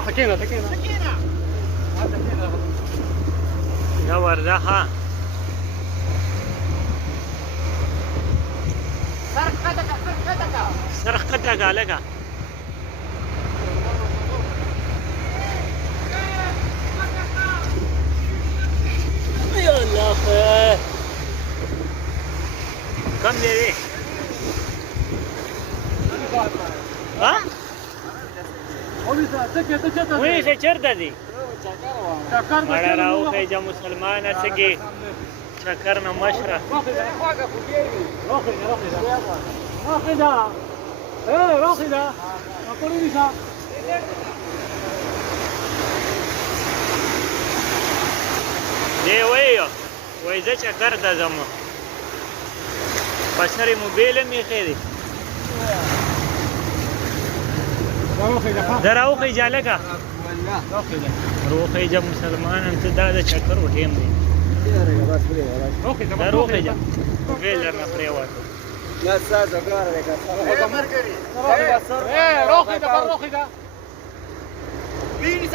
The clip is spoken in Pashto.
سكينة يا وردة ها سرقتك عليك يا الله خير كم دي ها وين سے چرتا دی مڑا راو خیجا مسلمان اسگی چکر نہ مشرا دی وای زه چکر ته ځم بشري موبایل مې خېری دراو خیجا لگا رو خیجا مسلمان انت دا د چکر وټیم دی درو خیجا ویل نه پریوات لا ساده ګار دی کا